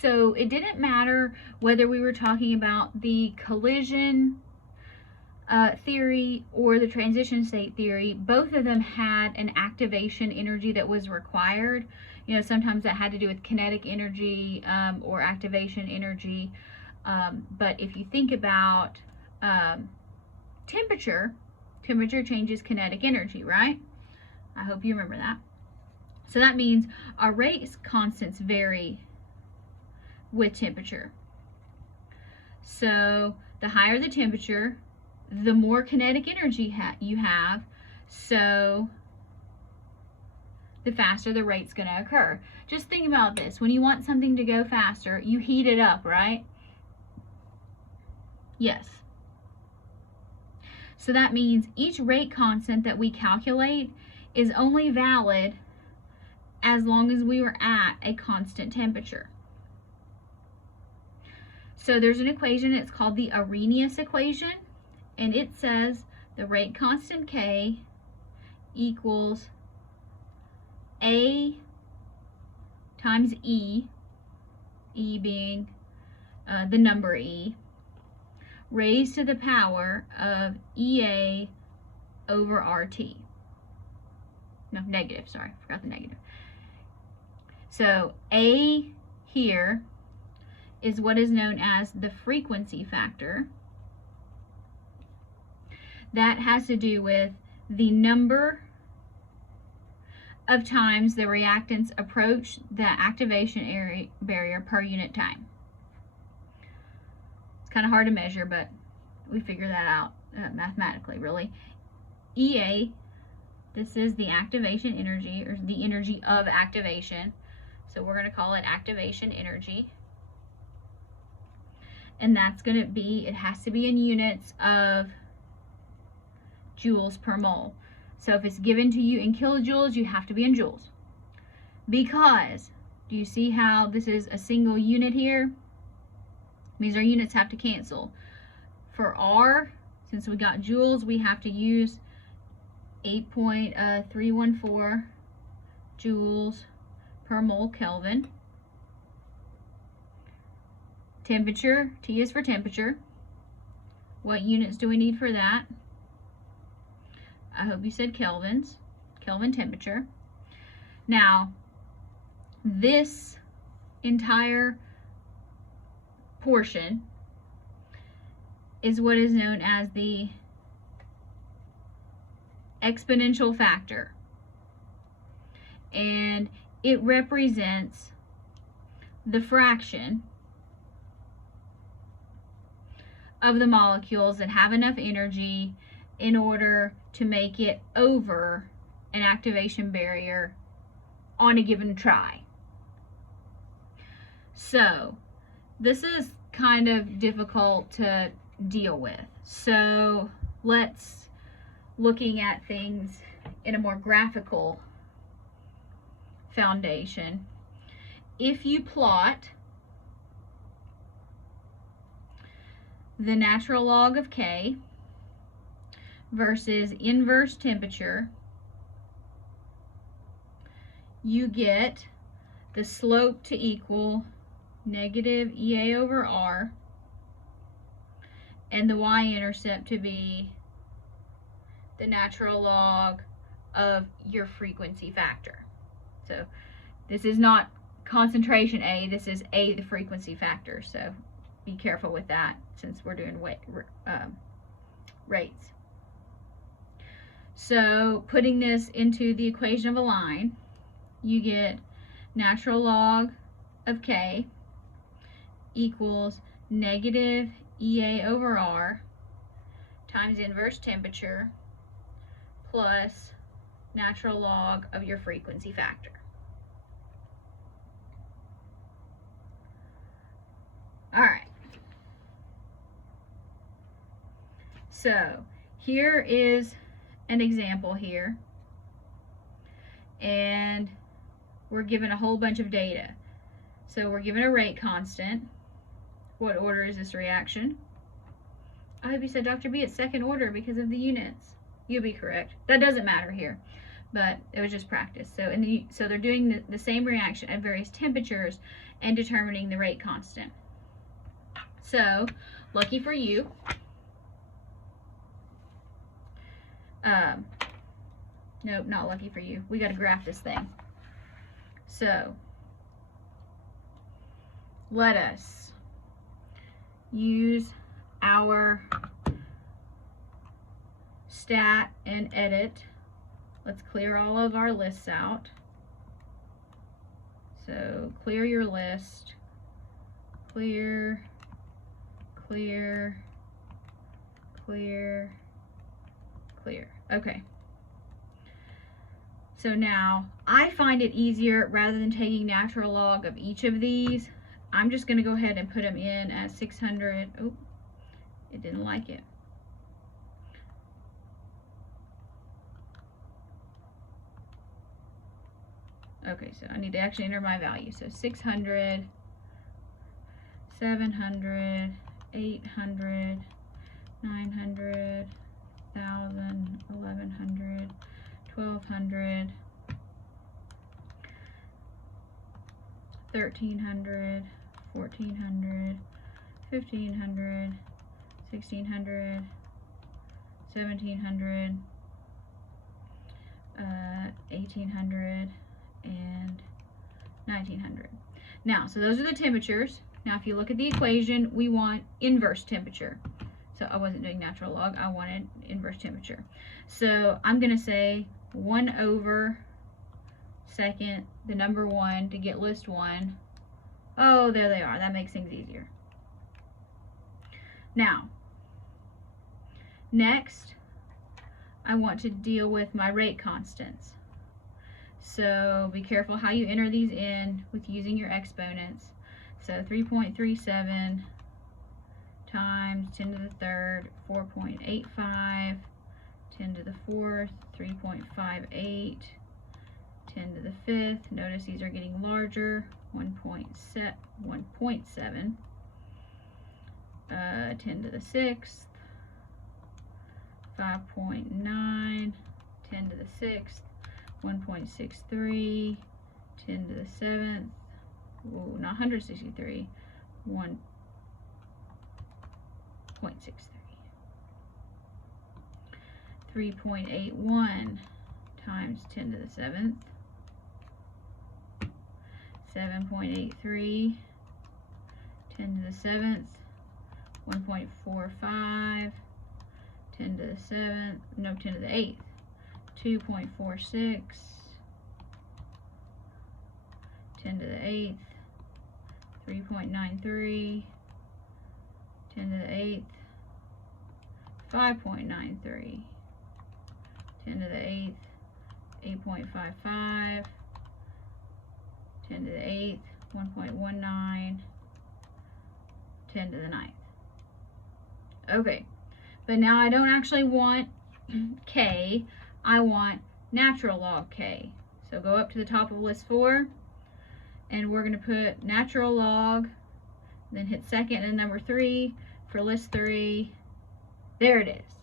So it didn't matter whether we were talking about the collision theory or the transition state theory. Both of them had an activation energy that was required. You know, sometimes that had to do with kinetic energy or activation energy. But if you think about temperature changes kinetic energy, right? I hope you remember that. So that means our rate constants vary with temperature. So the higher the temperature, the more kinetic energy you have, so the faster the rate's going to occur. Just think about this. When you want something to go faster, you heat it up, right? Yes. So that means each rate constant that we calculate is only valid as long as we were at a constant temperature. So there's an equation, it's called the Arrhenius equation, and it says the rate constant K equals A times E, E being the number E, raised to the power of EA over RT. No, negative, sorry, forgot the negative. So A here is what is known as the frequency factor. That has to do with the number of times the reactants approach the activation barrier per unit time. It's kind of hard to measure, but we figure that out mathematically, really. EA, this is the activation energy, or the energy of activation. So we're going to call it activation energy. And that's going to be, it has to be in units of joules per mole. So if it's given to you in kilojoules, you have to be in joules. Because, do you see how this is a single unit here? It means our units have to cancel. For R, since we got joules, we have to use 8.314 joules per mole Kelvin. Temperature, T is for temperature. What units do we need for that? I hope you said kelvins, Kelvin temperature. Now, this entire portion is what is known as the exponential factor. And it represents the fraction of the molecules that have enough energy in order to make it over an activation barrier on a given try. So this is kind of difficult to deal with. So let's looking at things in a more graphical foundation. If you plot the natural log of K versus inverse temperature, you get the slope to equal negative EA over R and the y-intercept to be the natural log of your frequency factor. So this is not concentration A, this is A, the frequency factor. So be careful with that since we're doing rates. So putting this into the equation of a line, you get natural log of K equals negative EA over R times inverse temperature plus natural log of your frequency factor. All right. So here is an example here, and we're given a whole bunch of data. So we're given a rate constant. What order is this reaction? I hope you said, Dr. B, it's second order because of the units. You'll be correct. That doesn't matter here. but it was just practice. So so they're doing the same reaction at various temperatures and determining the rate constant. So, lucky for you, nope, not lucky for you. We got to graph this thing. So, let us use our stat and edit. Let's clear all of our lists out. So clear your list, clear, clear, clear, clear. Okay. So now I find it easier, rather than taking natural log of each of these, I'm just going to go ahead and put them in as 600. Oh, it didn't like it. Okay, so I need to actually enter my value. So 600, 700, 800, 900, 1,000, 1,100, 1,200, 1,300, 1,400, 1,500, 1,600, 1,700, 1,800, and 1,900. Now, so those are the temperatures. Now, if you look at the equation, we want inverse temperature. So I wasn't doing natural log, I wanted inverse temperature. So I'm going to say 1 over second, the number 1 to get list 1. Oh, there they are. That makes things easier. Now, next, I want to deal with my rate constants. So be careful how you enter these in with using your exponents. So 3.37 times 10 to the third, 4.85, 10 to the fourth, 3.58, 10 to the fifth. Notice these are getting larger, 1.7, 10 to the sixth, 5.9, 10 to the sixth, 1.63, 10 to the seventh, ooh, not 163, 1.63, 3.81 times 10 to the seventh, 7.83, 10 to the seventh, 1.45, 10 to the seventh, no, 10 to the eighth, 2.46, 10 to the eighth, 3.93, 10 to the eighth, 5.93, 10 to the eighth, 8.55, 10 to the eighth, 1.19, 10 to the ninth. Okay, but now I don't actually want K, I want natural log K. So go up to the top of list 4, and we're going to put natural log, then hit second and number 3 for list 3. There it is.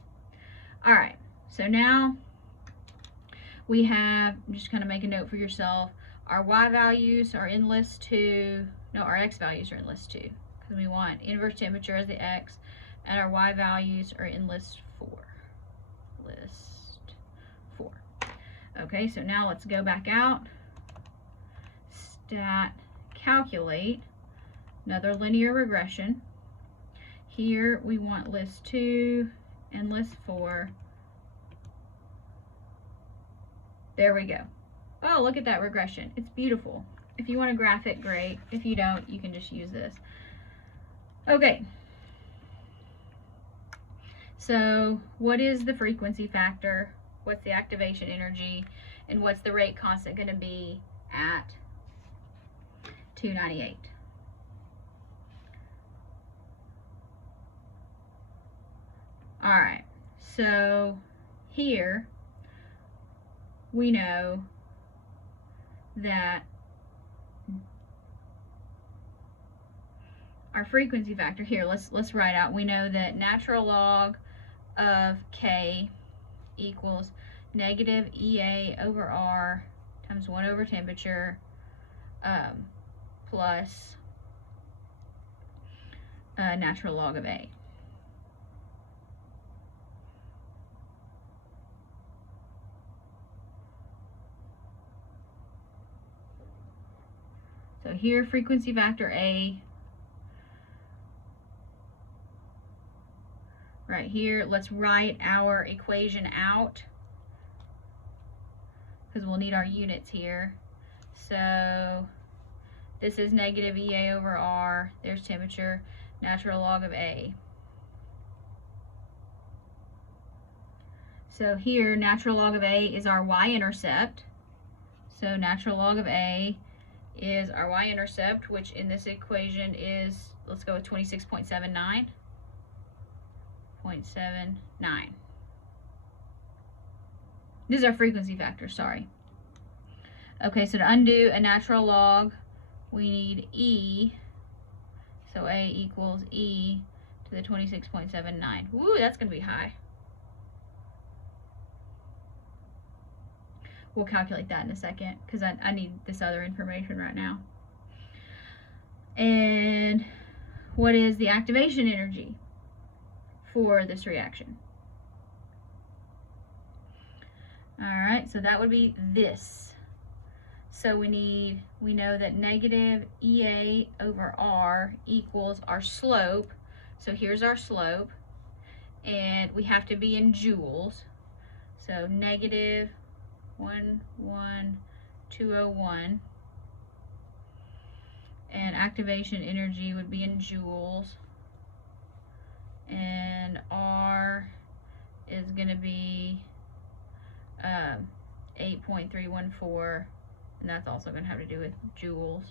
All right, so now we have, just kind of make a note for yourself, our Y values are in list 2, no, our X values are in list 2, because we want inverse temperature as the X, and our Y values are in list 4. List 4. Okay, so now let's go back out. Stat calculate, another linear regression. Here we want list 2 and list 4. There we go. Oh, look at that regression. It's beautiful. If you want to graph it, great. If you don't, you can just use this. Okay. So what is the frequency factor? What's the activation energy? And what's the rate constant going to be at 298? All right, so here we know that our frequency factor here, let's write out, we know that natural log of K equals negative EA over R times 1 over temperature plus natural log of A. So here, frequency factor A. Right here, let's write our equation out because we'll need our units here. So this is negative EA over R. There's temperature, natural log of A. So here, natural log of A is our y-intercept. So natural log of A is our y-intercept, which in this equation is, let's go with 26.79. 0.79. This is our frequency factor, sorry. Okay, so to undo a natural log, we need E. So A equals E to the 26.79. Woo, that's going to be high. We'll calculate that in a second because I need this other information right now. And what is the activation energy for this reaction? Alright, so that would be this. So we know that negative EA over R equals our slope. So here's our slope. And we have to be in joules. So negative 11201. And activation energy would be in joules. And R is going to be 8.314, and that's also going to have to do with joules.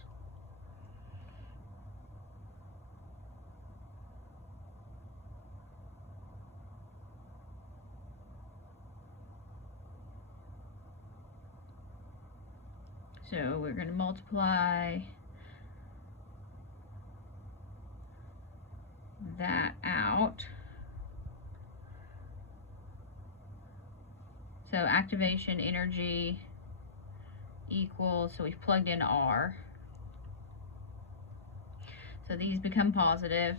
So we're going to multiply that out. So activation energy equals, so we've plugged in R. So these become positive.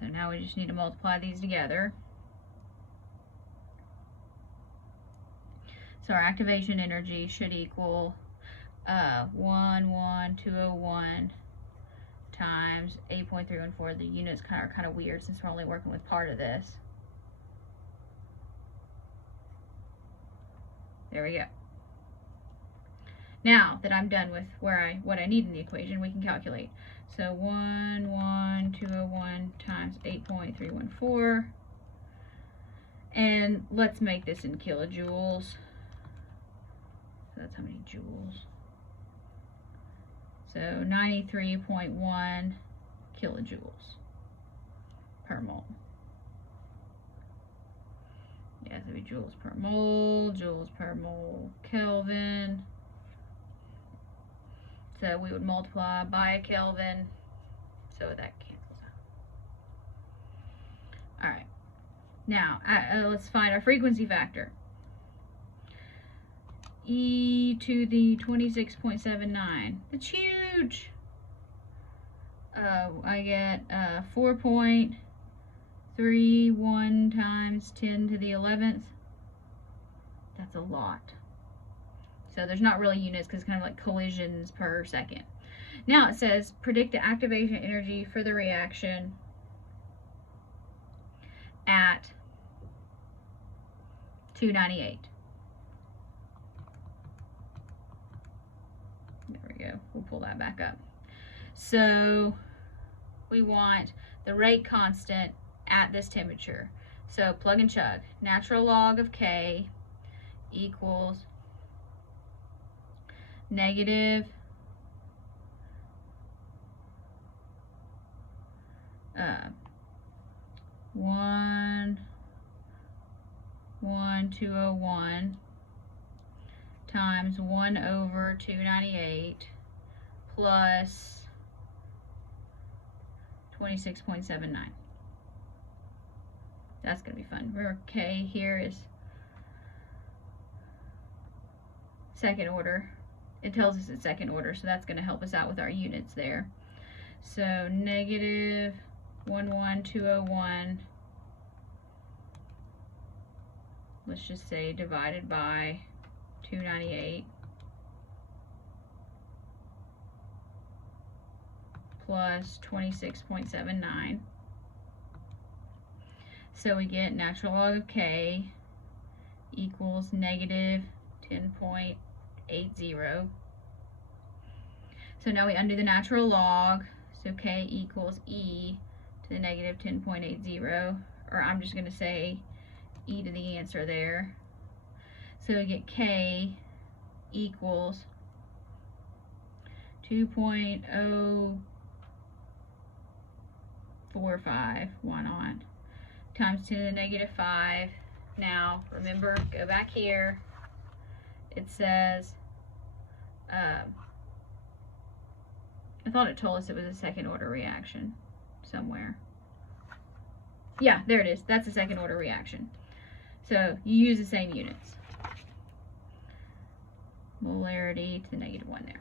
So now we just need to multiply these together. So our activation energy should equal 11201 times 8.314. The units are kind of weird since we're only working with part of this. There we go. Now that I'm done with what I need in the equation, we can calculate. So 11201 times 8.314. And let's make this in kilojoules. So that's how many joules. So 93.1 kilojoules per mole. Yeah, so it'd be joules per mole, Kelvin. So we would multiply by a Kelvin, so that cancels out. Alright, now let's find our frequency factor. E to the 26.79. That's huge. I get 4.31 times 10 to the 11th. That's a lot. So there's not really units because it's kind of like collisions per second. Now it says predict the activation energy for the reaction at 298. There we go. We'll pull that back up. So we want the rate constant at this temperature. So plug and chug. Natural log of K equals negative 11201 times 1 over 298 plus 26.79. That's going to be fun. Remember, K here is second order. It tells us it's second order, so that's going to help us out with our units there. So negative 11201, let's just say divided by 298 plus 26.79. So we get natural log of K equals negative 10.80. So now we undo the natural log, so K equals e to the negative 10.80, or I'm just going to say e to the answer there. So we get K equals 2.045, why not, times 10 to the negative 5. Now remember, go back here, it says, I thought it told us it was a second order reaction somewhere. Yeah, there it is. That's a second order reaction. So you use the same units. Molarity to the negative 1 there.